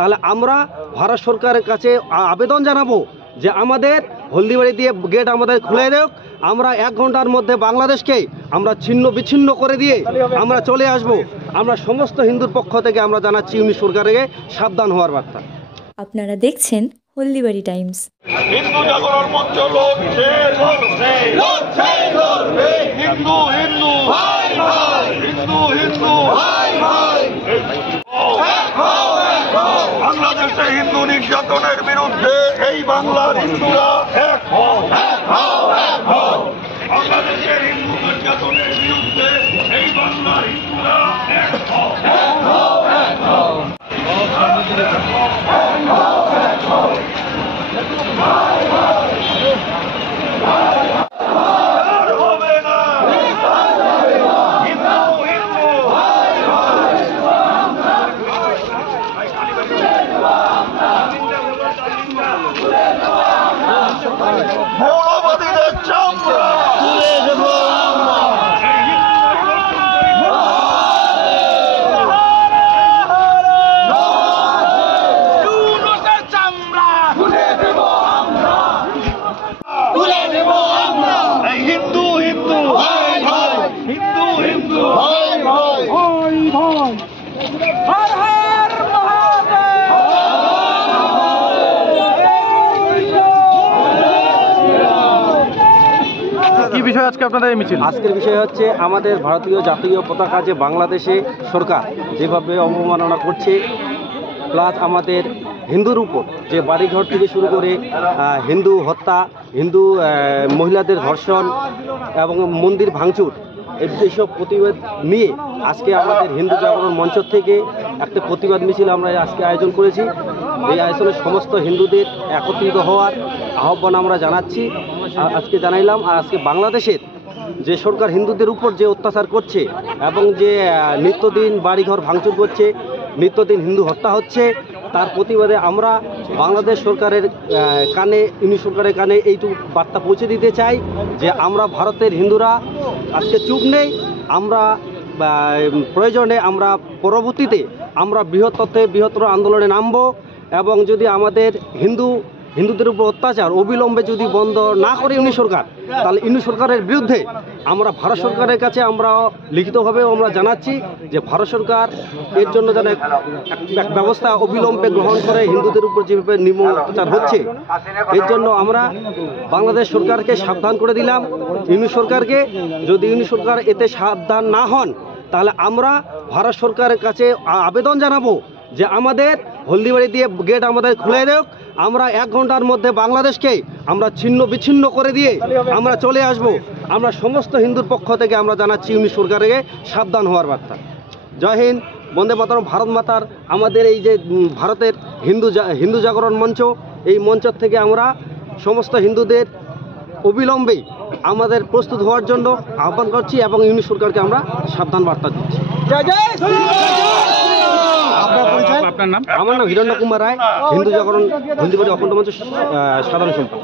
তাহলে আমরা ভারত সরকারের কাছে আবেদন জানাবো যে আমাদের হলদিবাড়ি দিয়ে গেট আমাদের খুলে দেও। আমরা 1 ঘন্টার মধ্যে বাংলাদেশকে আমরা ছিন্ন বিচ্ছিন্ন করে দিয়ে আমরা চলে আসব। আমরা সমস্ত হিন্দুর পক্ষ থেকে আমরা জানাচ্ছি ইউনিট সরকারকে সাবধান হওয়ার বার্তা। আপনারা দেখছেন হলদিবাড়ি টাইমস। হিন্দু জাগরণ মঞ্চ লড়ছে লড়ছে লড়ছে লড়বে হিন্দু হিন্দু ভাই ভাই হিন্দু হিন্দু ভাই ভাই বাংলাদেশে হিন্দু নির্যাতনের বিরুদ্ধে এই বাংলার হিন্দুরা এক হও এক হও এক হও। বাংলাদেশের হিন্দু নির্যাতনের বিরুদ্ধে এই বাংলার হিন্দুরা এক হও এক হও এক হও। মৌলবাদীদের চামড়া তুলে দেব হিন্দু হিন্দু ভাই ভাই হিন্দু হিন্দু ভাই ভাই ভাই ভাই হর হর কি বিষয় আজকে আপনাদের এই মিছিল? আজকের বিষয় হচ্ছে আমাদের ভারতীয় জাতীয় পতাকা যে বাংলাদেশে সরকার যেভাবে অবমাননা করছে, প্লাস আমাদের হিন্দুর উপর যে বাড়িঘর থেকে শুরু করে হিন্দু হত্যা, হিন্দু মহিলাদের ধর্ষণ এবং মন্দির ভাঙচুর, এইসব প্রতিবাদ নিয়ে আজকে আমাদের হিন্দু জাগরণ মঞ্চ থেকে একটা প্রতিবাদ মিছিল আমরা আজকে আয়োজন করেছি। এই আয়োজনে সমস্ত হিন্দুদের একত্রিত হওয়ার আহ্বান আমরা জানাচ্ছি, আজকে জানাইলাম। আর আজকে বাংলাদেশের যে সরকার হিন্দুদের উপর যে অত্যাচার করছে এবং যে নিত্যদিন বাড়িঘর ভাঙচুর করছে, নিত্যদিন হিন্দু হত্যা হচ্ছে, তার প্রতিবাদে আমরা বাংলাদেশ সরকারের কানে, ইউনিট সরকারের কানে এইটুকু বার্তা পৌঁছে দিতে চাই যে আমরা ভারতের হিন্দুরা আজকে চুপ নেই। আমরা প্রয়োজনে আমরা পরবর্তীতে আমরা বৃহত্তর আন্দোলনে নামব এবং যদি আমাদের হিন্দুদের উপর অত্যাচার অবিলম্বে যদি বন্ধ না করে ইউনিট সরকার, তাহলে ইউনিট সরকারের বিরুদ্ধে আমরা ভারত সরকারের কাছে আমরা লিখিতভাবে আমরা জানাচ্ছি যে ভারত সরকার এর জন্য যেন এক ব্যবস্থা অবিলম্বে গ্রহণ করে। হিন্দুদের উপর যেভাবে নির্মম অত্যাচার হচ্ছে, এর জন্য আমরা বাংলাদেশ সরকারকে সাবধান করে দিলাম। ইউনিট সরকারকে যদি ইউনিট সরকার এতে সাবধান না হন, তাহলে আমরা ভারত সরকারের কাছে আবেদন জানাবো যে আমাদের হলদিবাড়ি দিয়ে গেট আমাদের খুলে দেও। আমরা 1 ঘন্টার মধ্যে বাংলাদেশকে আমরা ছিন্ন বিচ্ছিন্ন করে দিয়ে আমরা চলে আসব। আমরা সমস্ত হিন্দুর পক্ষ থেকে আমরা জানাচ্ছি ইউনিট সরকারকে সাবধান হওয়ার বার্তা। জয় হিন্দ, বন্দে মাতরম, ভারত মাতার। আমাদের এই যে ভারতের হিন্দু জাগরণ মঞ্চ, এই মঞ্চ থেকে আমরা সমস্ত হিন্দুদের অবিলম্বে আমাদের প্রস্তুত হওয়ার জন্য আহ্বান করছি এবং ইউনিট সরকারকে আমরা সাবধান বার্তা দিচ্ছি। আপনার নাম? আমার নাম হিরণ্য কুমার রায়, হিন্দু জাগরণ হলদিবাড়ি অখণ্ড মঞ্চ সাধারণ সম্পাদক।